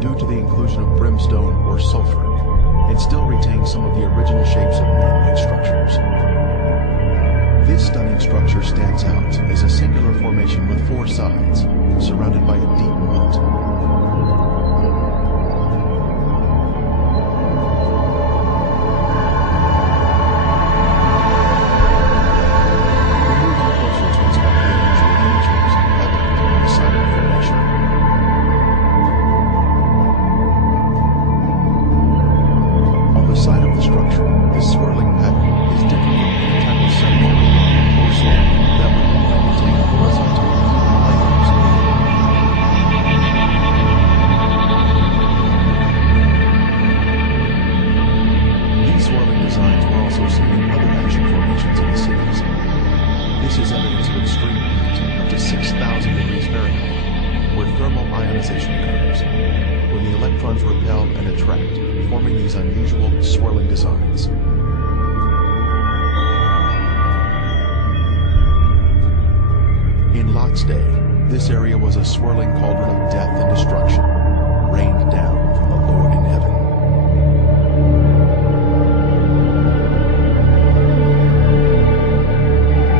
due to the inclusion of brimstone or sulfur, and still retains some of the original shapes of man-made structures. This stunning structure stands out as a singular formation with 4 sides, surrounded by a deep moat. This area was a swirling cauldron of death and destruction, rained down from the Lord in heaven.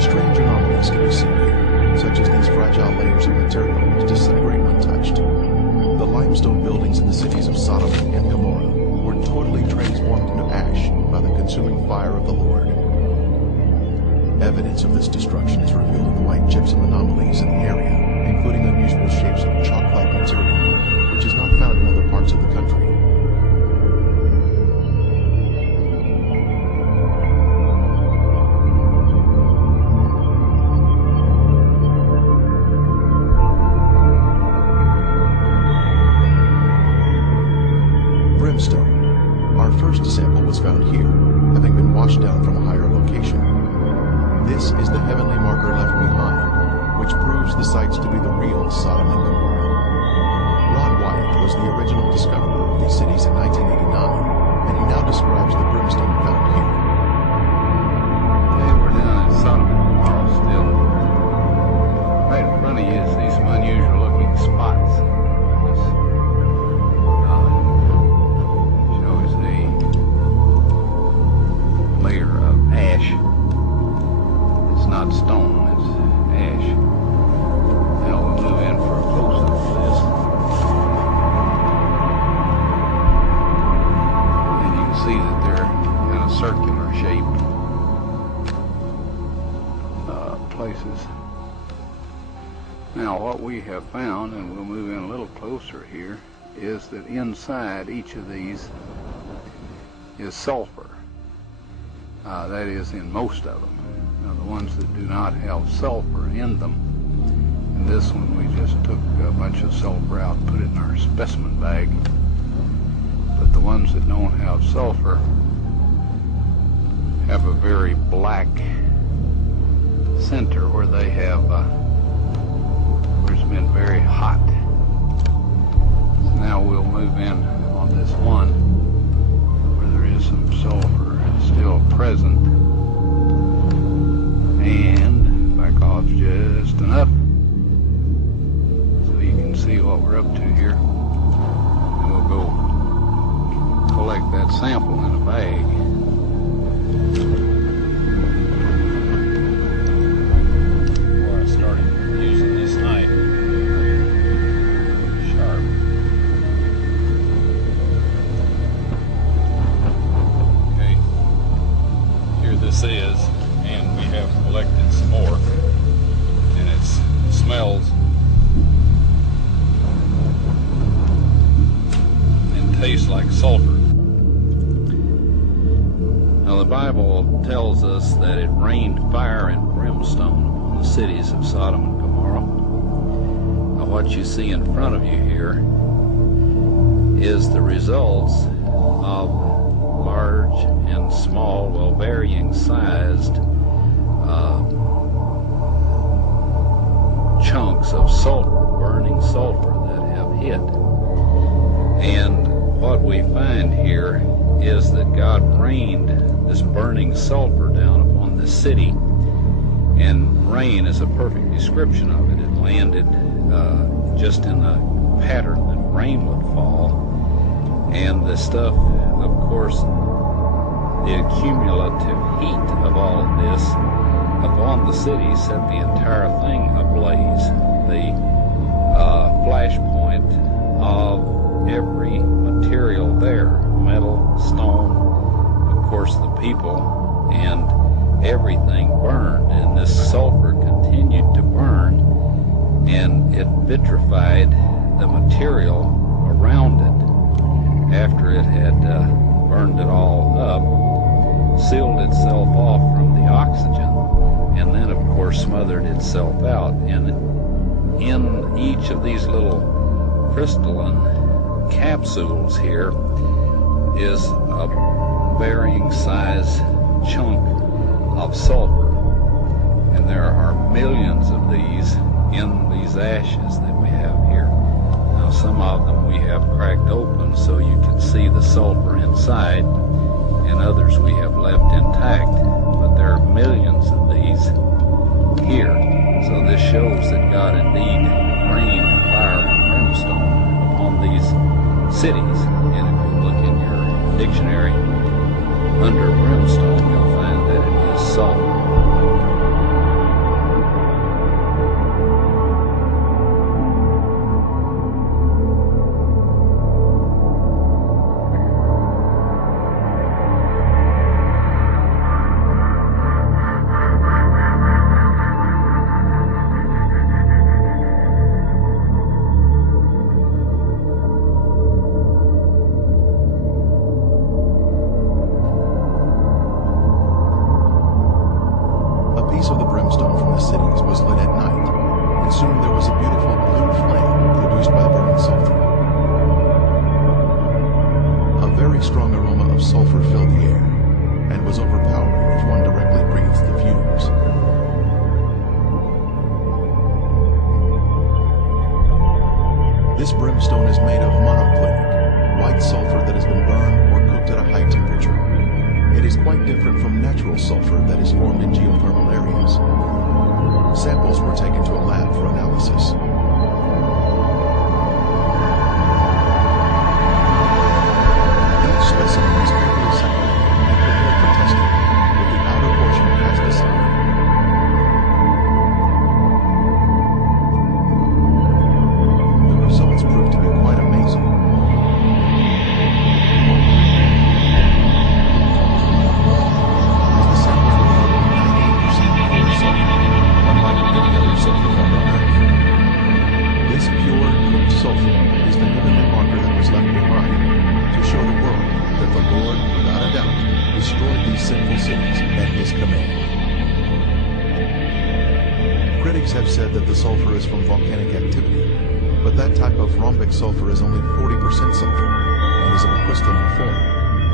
Strange anomalies can be seen here, such as these fragile layers of material which disintegrate when touched. The limestone buildings in the cities of Sodom and Gomorrah were totally transformed into ash by the consuming fire of the Lord. Evidence of this destruction is revealed in the white gypsum anomalies in the area, including unusual shapes of chalk-like material, which is not found in other parts of the country. Brimstone. Our first sample was found here, having been washed down from a higher location. This is the heavenly marker left behind, which proves the sites to be the real Sodom and Gomorrah. Ron Wyatt was the original discoverer of these cities in 1989, and he now describes the brimstone found here. Hey, we're down in Sodom and Gomorrah still. Right in front of you see some unusual looking spots. This shows a layer of ash. It's not stone, it's ash. Now we'll move in for a close-up of this. And you can see that they're kind of circular shaped places. Now what we have found, and we'll move in a little closer here, is that inside each of these is sulfur. That is in most of them. Now the ones that do not have sulfur in them, and this one we just took a bunch of sulfur out and put it in our specimen bag, but the ones that don't have sulfur have a very black center where they have where it's been very hot. So now we'll move in on this one where there is some sulfur still present, and back off just enough so you can see what we're up to here, and we'll go collect that sample in a bag. Before I started using this knife, sharp. Okay, here this is, and we have collected some more, and it smells and tastes like sulfur. Now the Bible tells us that it rained fire and brimstone upon the cities of Sodom and Gomorrah. Now what you see in front of you here is the results of large and small, well, varying sized chunks of sulfur, burning sulfur that have hit. And what we find here is that God rained this burning sulfur down upon the city, and rain is a perfect description of it. It landed just in the pattern that rain would fall. And the stuff, of course, the accumulative heat of all of this upon the city set the entire thing ablaze. The flashpoint of every material there, metal, stone, of course the people, and everything burned, and this sulfur continued to burn, and it vitrified the material around it after it had burned it all up, sealed itself off from the oxygen, and then of course smothered itself out. And in each of these little crystalline capsules here is a varying size chunk of sulfur, and there are millions of these in these ashes that we have here. Now some of them we have cracked open so you can see the sulfur inside, and others we have left intact, but there are millions of these here. So this shows that God indeed rained fire and brimstone upon these cities. And if you look in your dictionary under brimstone, you'll find that it is sulfur. Of the brimstone from the cities was lit at night, and soon there was a beautiful blue flame produced by the burning sulfur. A very strong aroma of sulfur filled the air, and was overpowering if one directly breathed the fumes. This brimstone is made of monoclinic, white sulfur that has been burned or cooked at a high temperature. It is quite different from natural sulfur that is formed in geothermal areas. Samples were taken to a lab for analysis. Each specimen is carefully separated and prepared for testing, with the outer portion cast aside. The results proved to be quite amazing. This pure, cooked sulfur is the heavenly marker that was left behind to show the world that the Lord, without a doubt, destroyed these sinful cities at His command. Critics have said that the sulfur is from volcanic activity, but that type of rhombic sulfur is only 40% sulfur and is of a crystalline form,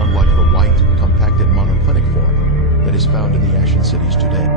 unlike the white, compacted monoclinic form that is found in the ashen cities today.